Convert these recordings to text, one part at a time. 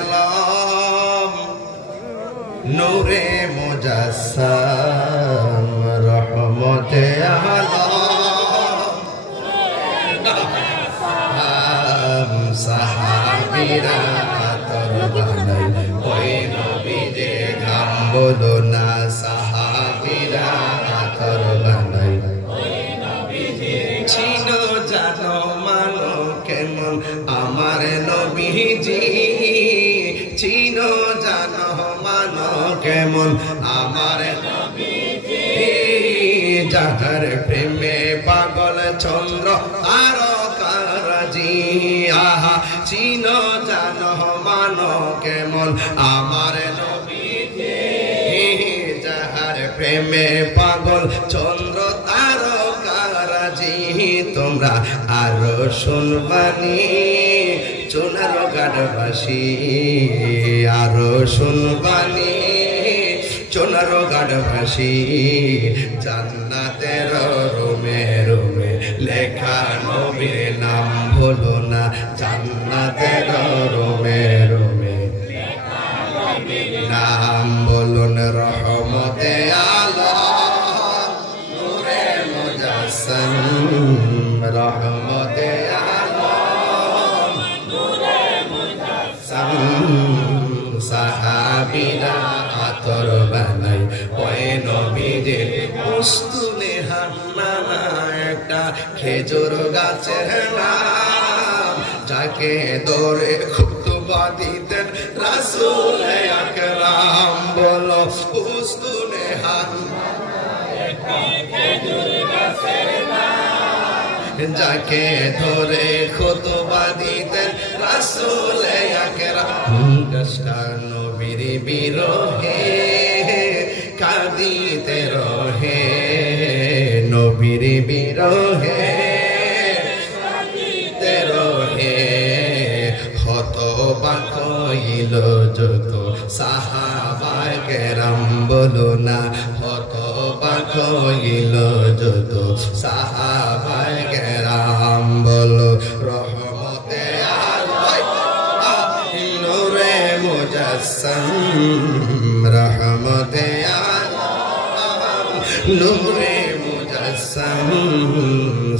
আলম নূরে মুজাসসাম রহমতে আলম সাহাবীরা আতর বানাই ওই নবীজে নাম বলো না সাহাবীরা আতর বানাই ওই নবীজে চিনো জানো মানো কেমন আমার নবীজি চিনো জানো মানো কেমন আমার নবীজি যাহার প্রেমে পাগল চন্দ্র তারকারাজি আহা চিনো জানো মানো কেমন আমার নবীজি যাহার প্রেমে পাগল চন্দ্র তারকারাজি তোমরা আরো শুনবানি চুনার গাড়বাসী আরো শুনবানি চুনার গাড়বাসী জান্নাতের রুমে রুমে লেখা নবীর নাম ভুলো না জান্নাতের রুমে রুমে নাম বলুন রহমতে আলম নূরে মুজাসসাম রহমতে আলম নূরে মুজাসসাম সাহাবীরা আতর বানাই ওই নবীজির উস্তুনে হান্নানা একটা খেজুর গাছের নাম যাকে ধরে খুতবা দিতেন রাসূল আকরাম বলো উস্তুনে হান্নানা একটা খেজুর গাছের নাম যাকে ধরে খুতবা দিতেন রাসূল আকরাম গাছটা নবীর বিরহে কাঁদিতে রহে নবীর বিরহে কাঁদিতে রহে হতবাক হইল যত সাহাবায়ে কেরাম বলো না হতবাক হইল যত সাহাবায়ে কেরাম বলো রহমতে আলম নূরে মুজাসসাম রহমতে আলম নূরে মুজাসসাম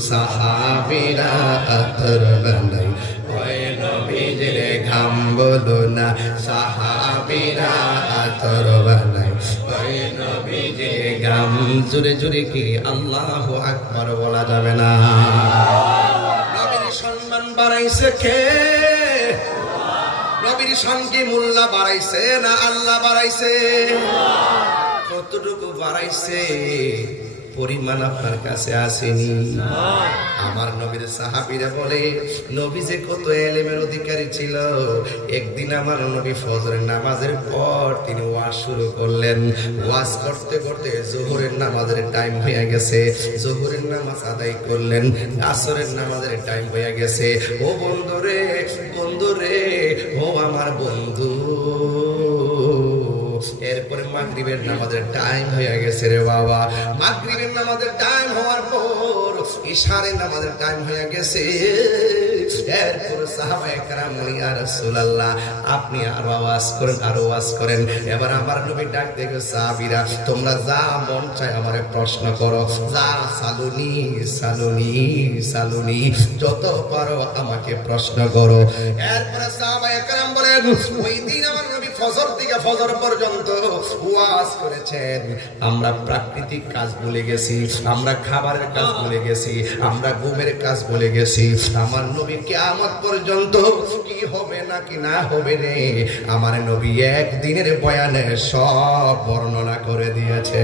সাহাবীরা আতর বানাই ওই নবীজির ঘাম বলো না সাহাবীরা আতর বানাই ওই নবীজির ঘাম জোরে জোরে কি আল্লাহু আকবার বলা যাবে না নবীর সম্মান বাড়াইছে কে নবীর সঙ্গে মোল্লা বাড়াইছে না আল্লাহ বাড়াইছে কতটুকু বাড়াইছে পরিমাণ আপনার কাছে আসেনি আমার নবীর সাহাবীরা বলে নবী যে কত ইলমের অধিকারী ছিল একদিন আমার নবী ফজরের নামাজের পর তিনি ওয়াজ শুরু করলেন ওয়াজ করতে করতে যোহরের নামাজের টাইম হয়ে গেছে যোহরের নামাজ আদায় করলেন আসরের নামাজের টাইম হয়ে গেছে ও বন্ধুরে ও আমার বন্ধু এরপরে মাগরিবের নামাজের টাইম হয়ে গেছে রে বাবা মাগরিবের নামাজের টাইম হওয়ার পর ইশারের নামাজের টাইম হয়ে গেছে এরপর সাহাবায়ে কেরাম বলে ইয়া রাসূলুল্লাহ আপনি আরো ওয়াজ করেন এবার আমার নবী ডাক দেখো সাহাবীরা তোমরা যা মন চায় আমারে প্রশ্ন করো যা সালুনি যত পারো আমাকে প্রশ্ন করো এরপর সাহাবায়ে কেরাম বলেন ওই দিন আমার নবী ফজর থেকে ফজর পর্যন্ত ওয়াজ করেছেন আমরা প্রাকৃতিক কাজ ভুলে গেছি আমরা খাবারের কাজ ভুলে গেছি আমরা ঘুমের কাজ ভুলে গেছি আমার নবী কিয়ামত পর্যন্ত কি হবে নাকি না হবে রে আমার নবী একদিনের বয়ানে সব বর্ণনা করে দিয়েছে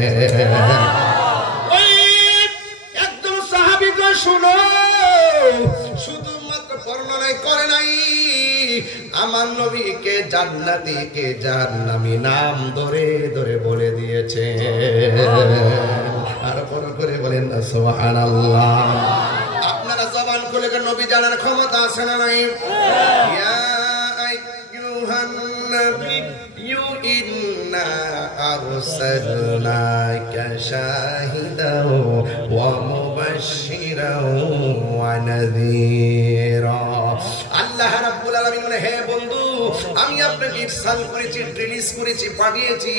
একদম সাহাবীগণ শুনো শুধুমাত্র বর্ণনা করে নাই আমার নবীকে জান্নাতি কে জাহান্নামী নাম ধরে ধরে বলে দিয়েছে আর বড় করে বলেন না সুবহানাল্লাহ আপনারা জবান খুলে নবী জানার ক্ষমতা আছে না নাই ইয়া আইয়ুহান নাবিয়্যু ইন্না আরসালনাকা শাহিদাও ওয়া মুবাশশিরাও ওয়া নাযীরা আল্লাহ রাব্বুল আলামিন বলে হে বন্ধু আমি আপনাকে ইরসাল করেছি, রিলিজ করেছি, পাঠিয়েছি,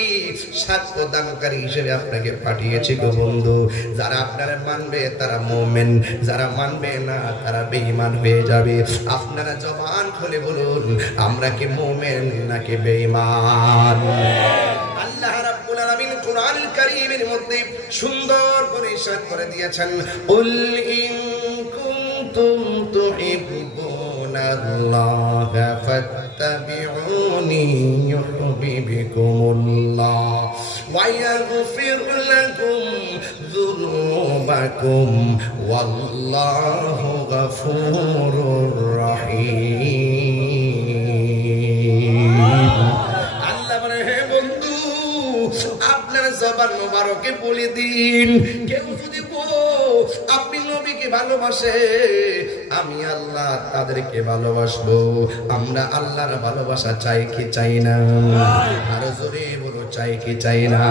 সাক্ষ্য দানকারী হিসেবে আপনাকে পাঠিয়েছি গো বন্ধু। যারা আপনারা মানবে তারা মুমিন, যারা মানবে না তারা বেঈমান হয়ে যাবে। আপনারা জবান খুলে বলুন, আমরা কি মুমিন নাকি বেঈমান? আল্লাহ রাব্বুল আলামিন কোরআনুল কারীমের মধ্যে সুন্দর করে ইরশাদ করে দিয়েছেন, কুল ইন কুনতুম তুহিব্বুনাল্লাহ ফাত্তাবিউনি ইউহিব্বুকুমুল্লাহ ওয়া ইয়াগফির লাকুম যুনুবাকুম ওয়াল্লাহু গফুরুর রহিম। আল্লাহ বলে, হে বন্ধু, আপনার জবান মোবারকে বলে দিন, কেউ যদি আপনি নবীকে ভালোবাসে, আমি আল্লাহ তাদেরকে ভালোবাসবো। আমরা আল্লাহর ভালোবাসা চাই কি চাই না? আরো জোরে বলো, চাই কি চাই না?